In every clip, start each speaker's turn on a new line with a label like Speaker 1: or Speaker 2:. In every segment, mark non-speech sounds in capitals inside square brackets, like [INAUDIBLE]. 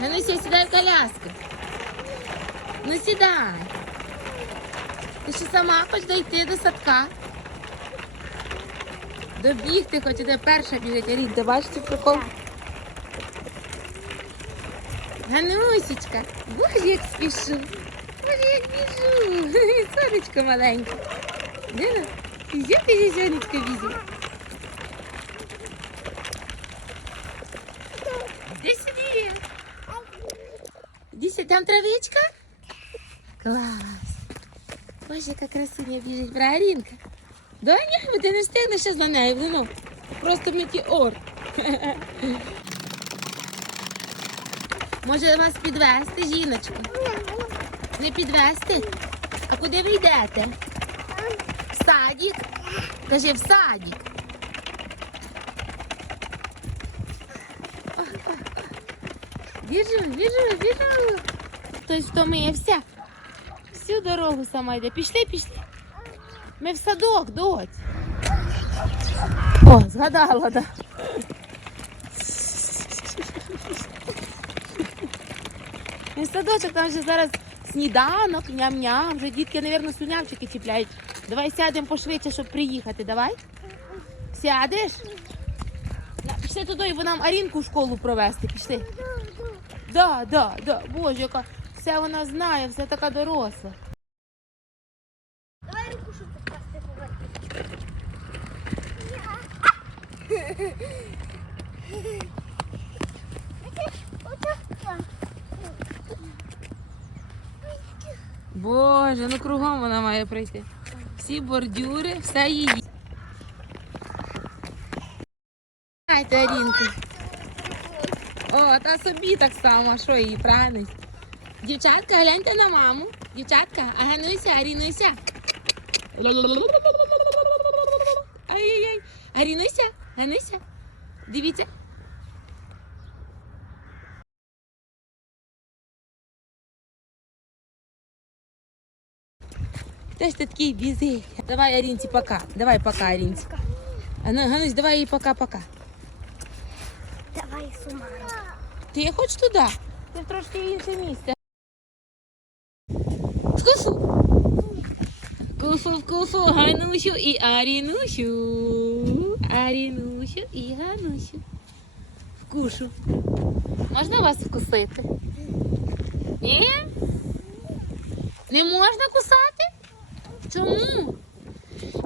Speaker 1: Ну, ну сідай, сідай в коляску. Ну сідай. Ти що сама хочеш дойти до садка? Добігти, хоч іде перша біжить, Арін, ти бачиш цей прикол? Ганусечка, боже, як спішу. Боже, як біжу. [LAUGHS] Сонечко маленьке. Дина, іди ти сонечко біжи. Іди сюди. Іди сюди. Клас. Боже, яка красуня біжить, Арінка. Доня, бо ти не встигнеш ще за нею, ну, просто метеор. Може вас підвести, жіночку? Не підвести? А куди ви йдете? В садик? Кажи, в ох. Біжу, біжу, біжу. Хтось втомився. Всю дорогу сама йде. Пішли, пішли. Ми в садок, дочь. О, згадала, да. Ми в садочок, там вже зараз сніданок, ням-ням. Вже дітки, мабуть, слюнявчики чіпляють. Давай сядемо пошвидше, щоб приїхати. Давай. Сядеш? Пішли туди, бо нам Арінку в школу провести. Пішли. Да, да, да. Боже, яка все вона знає, все така доросла.
Speaker 2: Давай руку, щоб попасти поверху.
Speaker 1: Боже, ну кругом вона має пройти. Всі бордюри, все її. Дайте, Арінку. О, та собі так само, що її правильно? Дівчатка, гляньте на маму. Дівчатка, а гануйся, Арінуйся. Ай-яй-яй. Арінуйся, гануйся. Дивіться. Хто ж ти такий бізить? Давай, Арінці, пока. Давай, пока, Арінці. Ну, Ганусь, давай їй пока-пока.
Speaker 2: Давай сумару.
Speaker 1: Ти хоч туди? В трошки інше місце. Куфу, куфу, Ганусю і Арінусю. Арінусю і Ганусю. Вкушу. Можна вас вкусити? Ні? Не можна кусати? Чому?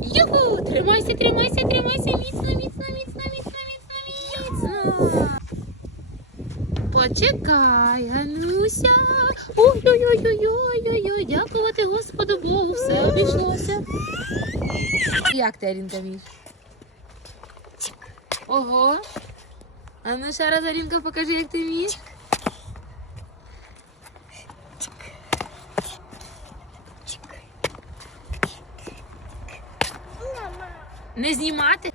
Speaker 1: Юху, тримайся, тримайся, тримайся, міцно, міцно, міцно, міцно, міцно, міцно. Почекай, Гануся. Ой-ой-ой-ой-ой-ой, дякувати Господу Богу, все обійшлося. Як ти, Арінка, вмієш? Ого. А ну ще раз, Арінка, покажи, як ти вмієш. Не знімати.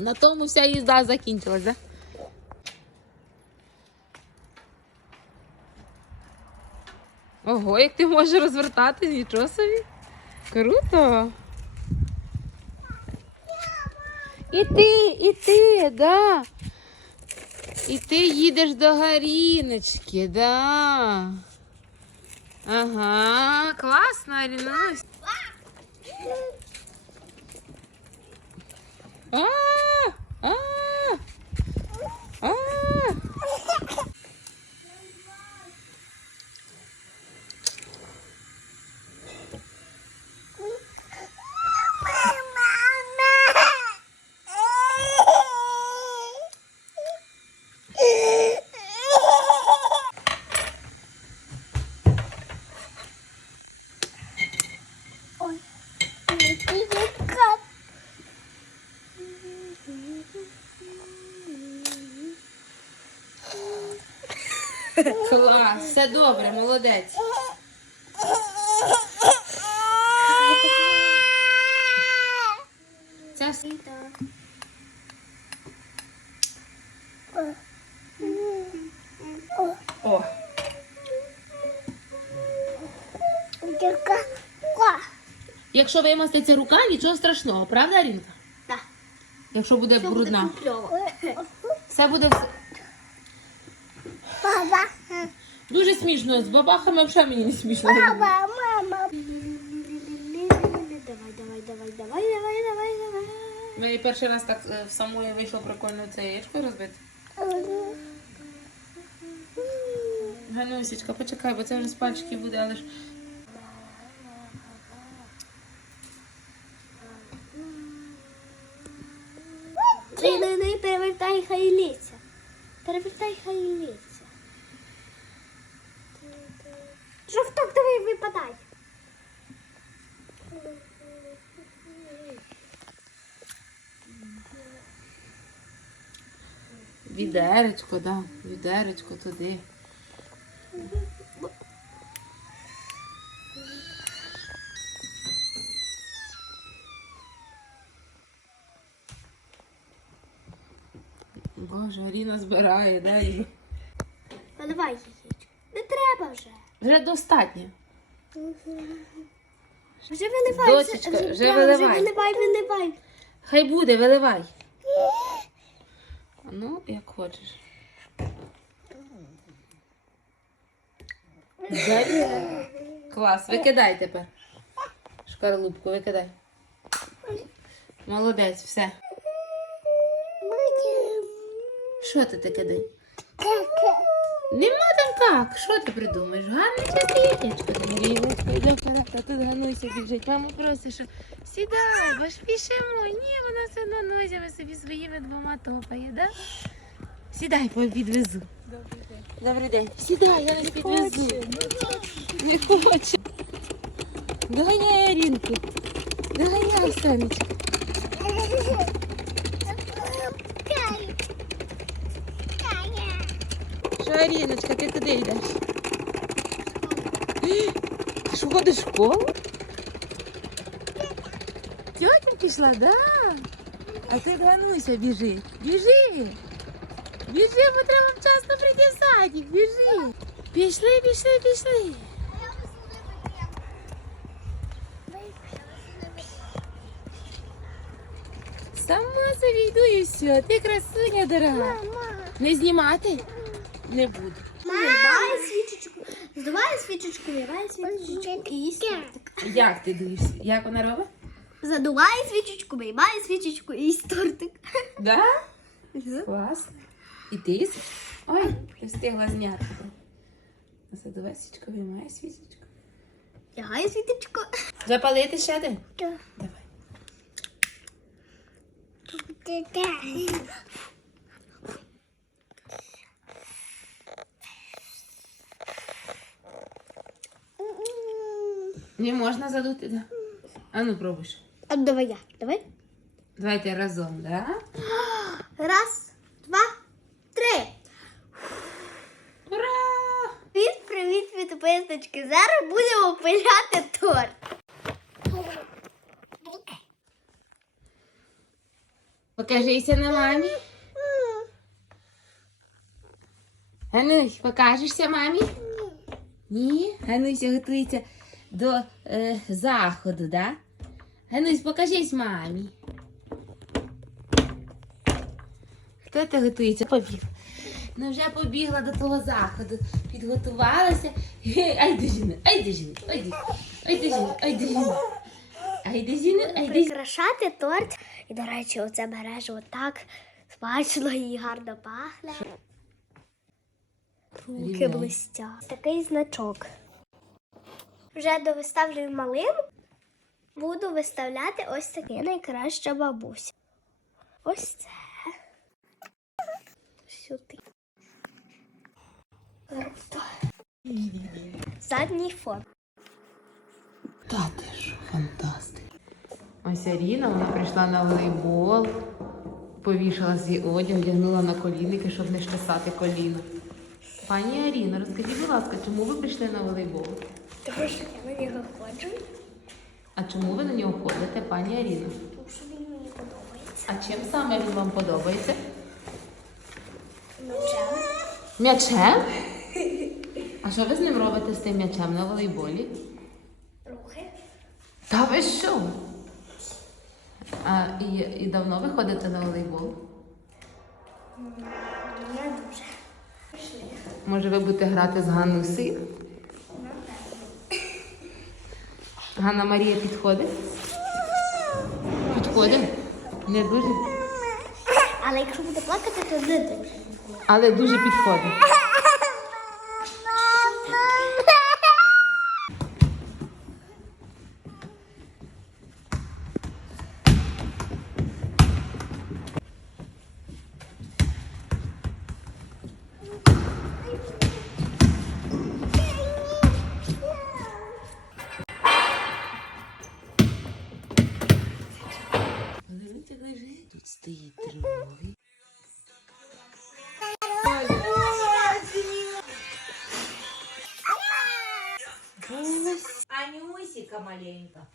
Speaker 1: На тому вся їзда закінчилась, да? Ого, як ти можеш розвертати, нічого собі. Круто. І ти, і ти, да. І ти їдеш до Гаріночки, да. Ага, класно, Арінусь. А, а, а.
Speaker 2: Ой, кот.
Speaker 1: Клас, все добре, молодець. Це все. О, якщо вимаститься рука, нічого страшного, правда, Арінка?
Speaker 2: Так.
Speaker 1: Якщо буде брудна.
Speaker 2: Кльово.
Speaker 1: Все буде вс-
Speaker 2: Баба.
Speaker 1: дуже смішно. З бабахами взагалі мені не смішно.
Speaker 2: Баба, мама. Давай, давай, давай, давай, давай, давай, давай.
Speaker 1: Мені перший раз так е, в самої вийшло прикольно це яєчко розбити. Ганусечка, почекай, бо це вже з пальчиків буде, але ж.
Speaker 2: Не, не, перевертай, хай лється. Перевертай, хай лється. Жовток, давай випадай.
Speaker 1: Відеречко, да. Відеречко туди. Боже, Аріна збирає, да? і
Speaker 2: Наливай яєчко. Не треба вже.
Speaker 1: Вже достатньо.
Speaker 2: Вже виливай.
Speaker 1: Дочечка,
Speaker 2: вже,
Speaker 1: вже виливай.
Speaker 2: Вже виливай, виливай.
Speaker 1: Хай буде, виливай. Ну, як хочеш. Дай. Клас, викидай тепер. Шкарлупку викидай. Молодець, все. Що ти таке дай? Нема там как. Що ти придумаєш? Гарне. Рівочко, йде тут Гануся біжить. Мама просить, що сідай, бо ж пішемо. Ні, вона все одно нозями собі своїми двома топає, да? Сідай, підвезу. Добрий день. Добрий день. Сідай, я не підвезу. Не хоче. Доганяй Арінку. Доганяй, сонечко. [LAUGHS] Що, Аріночка, ти куди йдеш? Ти що ходиш в школу? Тьотя пішла, да? А ти Гануся біжи. Біжи. Біжи, бо треба вчасно прийти в садик. Біжи. Пішли, пішли, пішли. Сама собі йду і все. Ти красуня дорога. Не знімати? Не буду.
Speaker 2: Виливай свічечку. Здувай свічечку, виливай свічечку. І їсть тортик.
Speaker 1: Як ти дивишся? Як вона робить?
Speaker 2: Задувай свічечку, виймай свічечку і їсть тортик.
Speaker 1: Да? Класно. І ти їсиш? Ой, ти встигла зняти. Задувай свічку, виймай свічечку.
Speaker 2: Лягай свічечку.
Speaker 1: Запалити ще один? Давай. Не можна задути, да? А ну пробуй.
Speaker 2: А давай я. Давай.
Speaker 1: Давайте разом, да? [GASPS]
Speaker 2: Раз, два, три.
Speaker 1: Ура!
Speaker 2: Привіт, привіт, підписнички. Зараз будемо пиляти торт.
Speaker 1: Покажися на мамі. Ганусь, покажешся мамі? Ні? Гануся готується до е, заходу, да? Ганусь, покажись мамі. Хто ти готується? Побіг. Ну вже побігла до того заходу. Підготувалася. [LAUGHS] Ай дежіни, ай дежіни, ай дежіни, ай дежіни, ай дежіни. Ай дежіни, ай.
Speaker 2: Прикрашати торт. І, до речі, оце береш отак смачно і гарно пахне. Руки блистять. Такий значок. Вже довиставлюю малину. Буду виставляти ось таке найкраща бабуся. Ось це. Сюди. Задній фон.
Speaker 1: Та ти ж фантастика. Ось Аріна, вона прийшла на волейбол, повішала свій одяг, вдягнула на колінники, щоб не штисати коліна. Пані Аріна, розкажіть, будь ласка, чому ви прийшли на волейбол?
Speaker 2: Тому що я на нього ходжу,
Speaker 1: А чому ви на нього ходите, пані Аріна?
Speaker 2: тому що він мені подобається.
Speaker 1: А чим саме він вам подобається?
Speaker 2: Ночем.
Speaker 1: М'ячем? А що ви з ним робите з тим м'ячем на волейболі?
Speaker 2: Рухи.
Speaker 1: Та ви що? А і, і давно ви ходите на волейбол?
Speaker 2: Не дуже.
Speaker 1: Може, ви будете грати з Ганнусею? Ганна Марія підходить? Підходить? Не дуже.
Speaker 2: Але якщо буде плакати, то не дуже.
Speaker 1: Але дуже підходить. Стоїть другий.
Speaker 3: Анюсика маленька.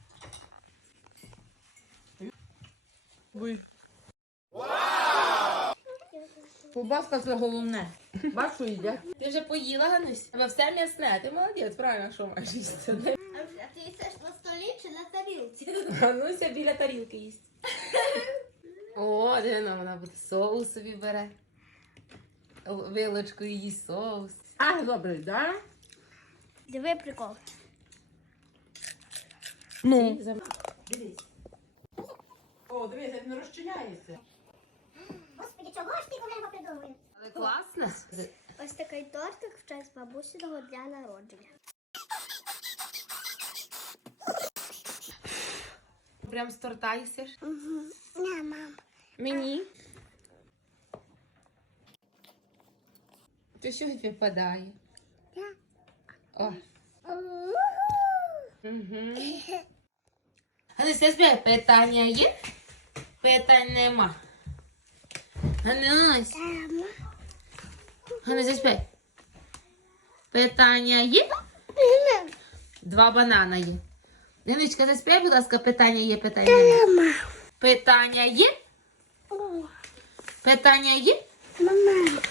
Speaker 3: Кубаска це головне. Бачу йде.
Speaker 1: Ти вже поїла, Ганусь? Але все м'ясне. Ти молодець, правильно, що маєш їсти.
Speaker 2: А ти їсиш на столі чи на тарілці?
Speaker 1: Гануся біля тарілки їсть. О, Дина, вона буде соус собі бере. Вилочкою їсть соус.
Speaker 3: А, добре, да?
Speaker 2: Диви прикол.
Speaker 3: Ну.
Speaker 1: Дивись.
Speaker 3: О, дивись, не розчиняється.
Speaker 2: Господи, чого ж ти його придумує?
Speaker 1: Але класно.
Speaker 2: Ось такий тортик в честь бабусиного дня народження.
Speaker 1: Прям з торта їсиш?
Speaker 2: Не, мам.
Speaker 1: Мені. Ти що випадає? О. Угу. Я питання є? Питань нема. Ганусь. Ганусь. Питання є? Два банана є. Ганочка, заспівай, будь ласка, питання є, питання нема. Питання є? Питання є?
Speaker 2: Мама.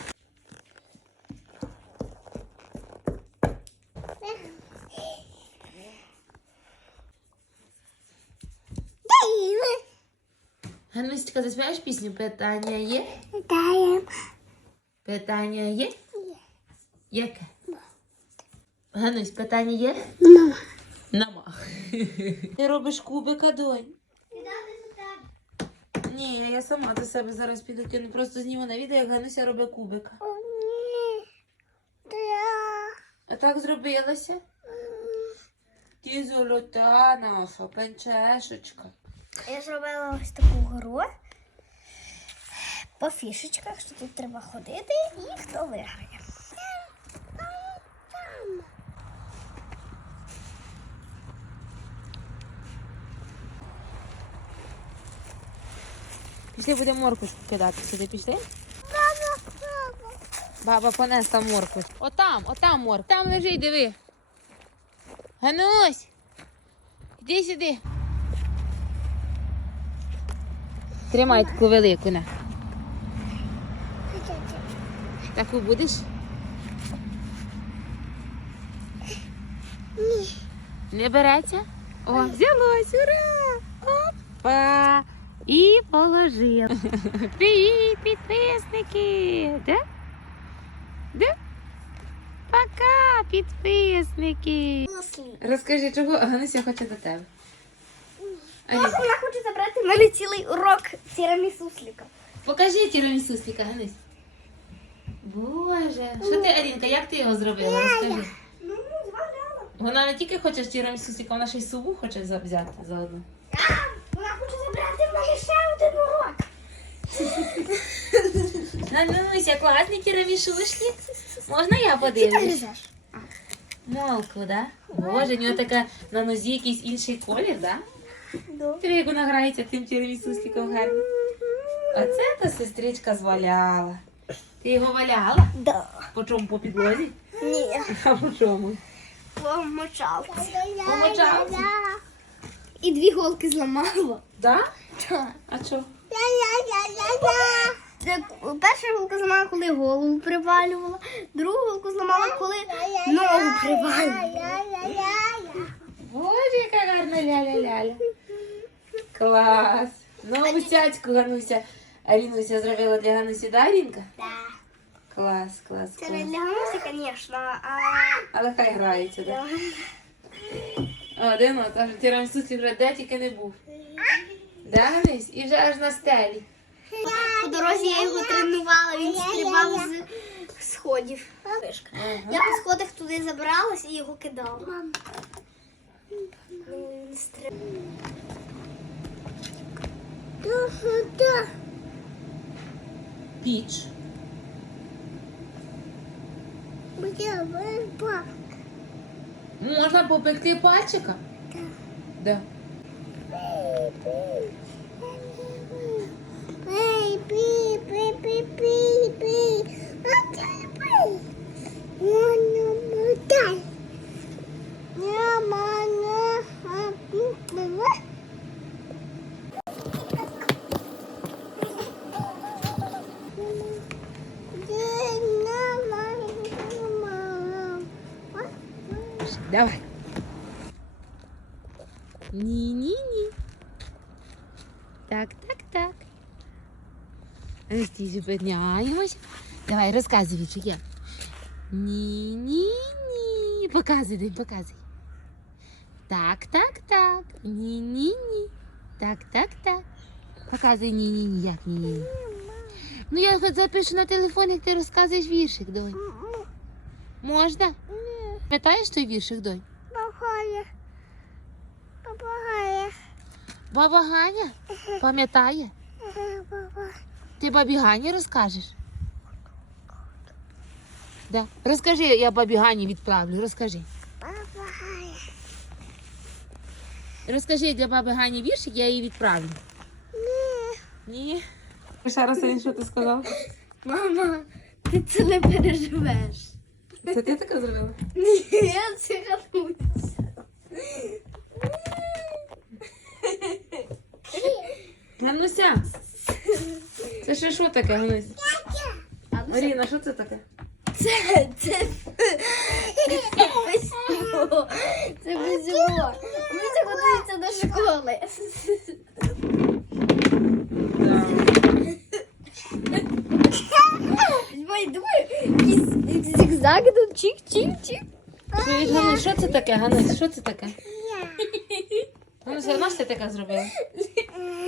Speaker 1: Ганусечка, заспіваєш пісню? Питання є?
Speaker 2: Даємо.
Speaker 1: Питання є? Яке? Ганусь, питання є?
Speaker 2: Мама.
Speaker 1: Нема. [LAUGHS] Ти робиш кубика, донь? Ні, я сама до себе зараз піду кину. Просто зніму на відео, як Гануся робить кубика. А так зробилося? Ти золота наша, пенчешечка.
Speaker 2: Я зробила ось таку гру по фішечках, що тут треба ходити і хто виграє.
Speaker 1: Пішли будемо морквочку кидати сюди, пішли? Баба понесла моркву. Отам, отам морк. Там лежить, диви. Ганусь. Іди сюди. Тримай таку велику на. Таку будеш? Ні. Не береться? О, взялось, ура! Опа! І положила. Привіт, [LAUGHS] підписники! Де? Де? Пока, підписники! Розкажи, чого Гануся хоче до тебе? Аліс,
Speaker 2: Вона хоче забрати в мене цілий урок тірамісусліка.
Speaker 1: покажи тірамісусліка, Ганусь. Боже, що ти, Арінка, як ти його зробила? Розкажи.
Speaker 2: Ну, зваляла.
Speaker 1: Вона не тільки хоче тірамісусліка, вона ще й сову хоче взяти заодно.
Speaker 2: Вона хоче забрати в мене ще один урок.
Speaker 1: Гануся, класний тірамісуслік. Можна я подивлюсь? Молку, да? Боже, у нього така на нозі якийсь інший колір, да? Ти як вона грається тим тірамісусліком гарно. Оце та сестричка зваляла. Ти його валяла?
Speaker 2: Да.
Speaker 1: По чому? По підлозі?
Speaker 2: Ні,
Speaker 1: А по чому?
Speaker 2: по мочалці.
Speaker 1: По мочалці?
Speaker 2: І дві голки зламала.
Speaker 1: Да?
Speaker 2: Так.
Speaker 1: А що?
Speaker 2: Це перша голка зламала, коли голову привалювала, другу голку зламала, коли ногу привалювала.
Speaker 1: Боже, яка гарна ляля-ляля. Клас. Нову цяцьку Гануся. Алінуся зробила для Ганусі.
Speaker 2: Да.
Speaker 1: Клас, клас,
Speaker 2: Це
Speaker 1: клас.
Speaker 2: не для Ганусі, звісно, а
Speaker 1: Але хай грається, так?
Speaker 2: для
Speaker 1: О, Дино, каже, тірамсусі вже де тільки не був. Да, Ганусь? І вже аж на стелі.
Speaker 2: По дорозі я його тренувала, він стрибав з сходів. Я по сходах туди забралась і його кидала.
Speaker 1: Піч. Можна попекти пальчика? Так. Да. Давай. Ні-ні-ні. Так, так, так. Ось зупиняємось. Давай, розказуй, вічик, як. Ні-ні-ні. Показуй, Дим, показуй. Так, так, так. Ні-ні-ні. Так, так, так. Показуй ні-ні-ні, як ні-ні-ні. Ну я хоч запишу на телефон, як ти розказуєш віршик, донь. Можна? Пам'ятаєш той віршик, донь? Баба Ганя пам'ятає? Ти бабі Гані розкажеш? Да. Розкажи, я бабі Гані відправлю, розкажи. Розкажи для баби Гані віршик, я її відправлю. Ні. Ні. Ще раз, що ти сказав?
Speaker 2: Мама, ти це не переживеш.
Speaker 1: Це ти таке зробила?
Speaker 2: Ні, я це Гануся.
Speaker 1: Гануся. Це ще що таке, Гануся? Маріна, що це таке?
Speaker 2: Це, це, це письмо. Це письмо. Ми це готується до школи. Ой, думаю, тут чик-чик-чик.
Speaker 1: Чуєш, Ганусь, що це таке, Ганусь, що це таке? Гануся, вона ж ти таке зробила?